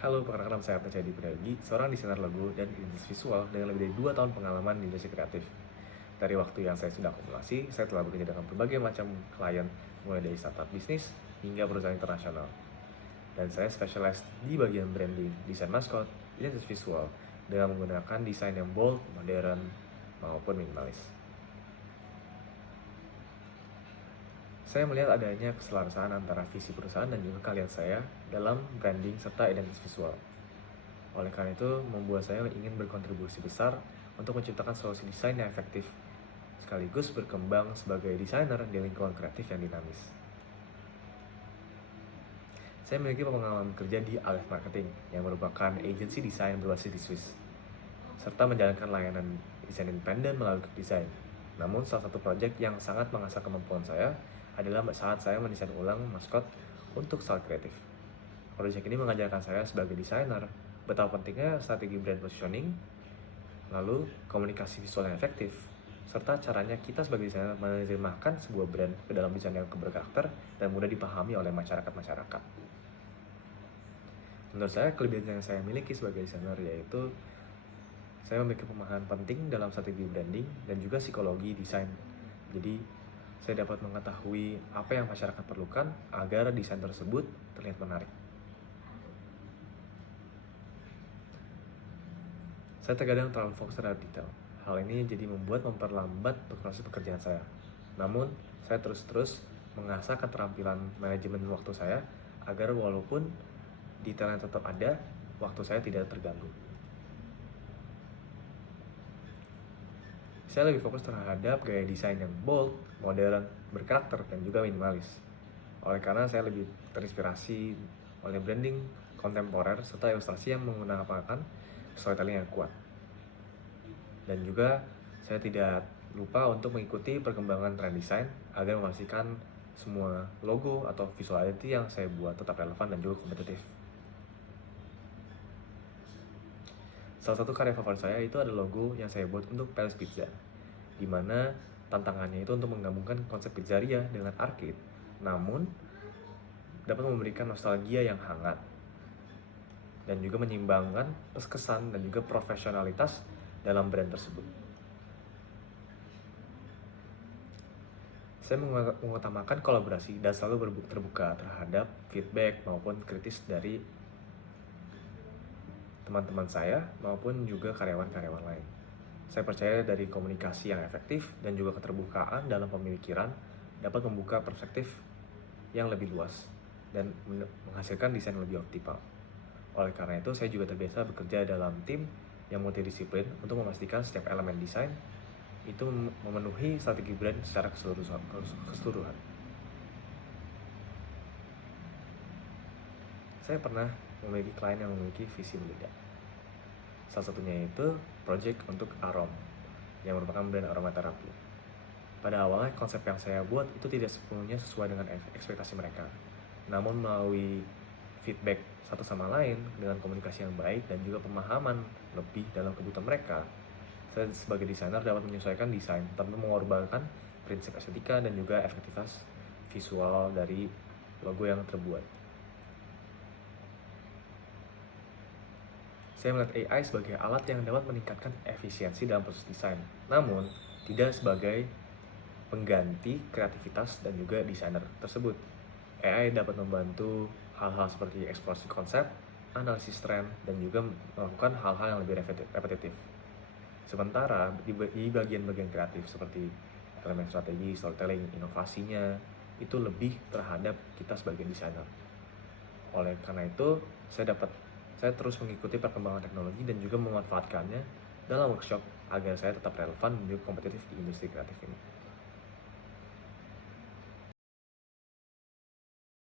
Halo, perkenalkan saya Pecadi Priyogi, seorang desainer logo dan identitas visual dengan lebih dari 2 tahun pengalaman di industri kreatif. Dari waktu yang saya sudah akumulasi, saya telah bekerja dengan berbagai macam klien, mulai dari startup bisnis hingga perusahaan internasional. Dan saya spesialis di bagian branding, desain maskot, identitas visual, dengan menggunakan desain yang bold, modern, maupun minimalis. Saya melihat adanya keselarasan antara visi perusahaan dan juga keahlian saya dalam branding serta identitas visual. Oleh karena itu, membuat saya ingin berkontribusi besar untuk menciptakan solusi desain yang efektif, sekaligus berkembang sebagai desainer di lingkungan kreatif yang dinamis. Saya memiliki pengalaman kerja di Aleph Marketing, yang merupakan agensi desain berbasis di Swiss, serta menjalankan layanan desain independen melalui Quick Design. Namun, salah satu proyek yang sangat mengasah kemampuan saya adalah saat saya mendesain ulang maskot untuk style kreatif. Proyek ini mengajarkan saya sebagai desainer betapa pentingnya strategi brand positioning, lalu komunikasi visual yang efektif, serta caranya kita sebagai desainer menerjemahkan sebuah brand ke dalam desain yang berkarakter dan mudah dipahami oleh masyarakat. Menurut saya, kelebihan yang saya miliki sebagai desainer yaitu saya memiliki pemahaman penting dalam strategi branding dan juga psikologi desain. Jadi, saya dapat mengetahui apa yang masyarakat perlukan agar desain tersebut terlihat menarik. Saya terkadang terlalu fokus terhadap detail. Hal ini jadi memperlambat proses pekerjaan saya. Namun, saya terus mengasah keterampilan manajemen waktu saya agar walaupun detailnya tetap ada, waktu saya tidak terganggu. Saya lebih fokus terhadap gaya desain yang bold, modern, berkarakter, dan juga minimalis. Oleh karena saya lebih terinspirasi oleh branding kontemporer serta ilustrasi yang menggunakan storytelling yang kuat. Dan juga saya tidak lupa untuk mengikuti perkembangan tren desain agar memastikan semua logo atau visual identity yang saya buat tetap relevan dan juga kompetitif. Salah satu karya favorit saya itu ada logo yang saya buat untuk Palace Pizza, di mana tantangannya itu untuk menggabungkan konsep pizzeria dengan arcade, namun dapat memberikan nostalgia yang hangat dan juga menyeimbangkan kesan dan juga profesionalitas dalam brand tersebut. Saya mengutamakan kolaborasi dan selalu terbuka terhadap feedback maupun kritis dari teman-teman saya maupun juga karyawan-karyawan lain. Saya percaya dari komunikasi yang efektif dan juga keterbukaan dalam pemikiran dapat membuka perspektif yang lebih luas dan menghasilkan desain yang lebih optimal. Oleh karena itu, saya juga terbiasa bekerja dalam tim yang multidisiplin untuk memastikan setiap elemen desain itu memenuhi strategi brand secara keseluruhan. Saya pernah memiliki klien yang memiliki visi berbeda. Salah satunya itu project untuk Arom, yang merupakan brand aromaterapi. Pada awalnya konsep yang saya buat itu tidak sepenuhnya sesuai dengan ekspektasi mereka. Namun melalui feedback satu sama lain dengan komunikasi yang baik dan juga pemahaman lebih dalam kebutuhan mereka, saya sebagai desainer dapat menyesuaikan desain tanpa mengorbankan prinsip estetika dan juga efektivitas visual dari logo yang terbuat. Saya melihat AI sebagai alat yang dapat meningkatkan efisiensi dalam proses desain, namun tidak sebagai pengganti kreativitas dan juga desainer tersebut. AI dapat membantu hal-hal seperti eksplorasi konsep, analisis tren, dan juga melakukan hal-hal yang lebih repetitif. Sementara di bagian-bagian kreatif seperti elemen strategi, storytelling, inovasinya, itu lebih terhadap kita sebagai desainer. Oleh karena itu, saya terus mengikuti perkembangan teknologi dan juga memanfaatkannya dalam workshop agar saya tetap relevan dan juga kompetitif di industri kreatif ini.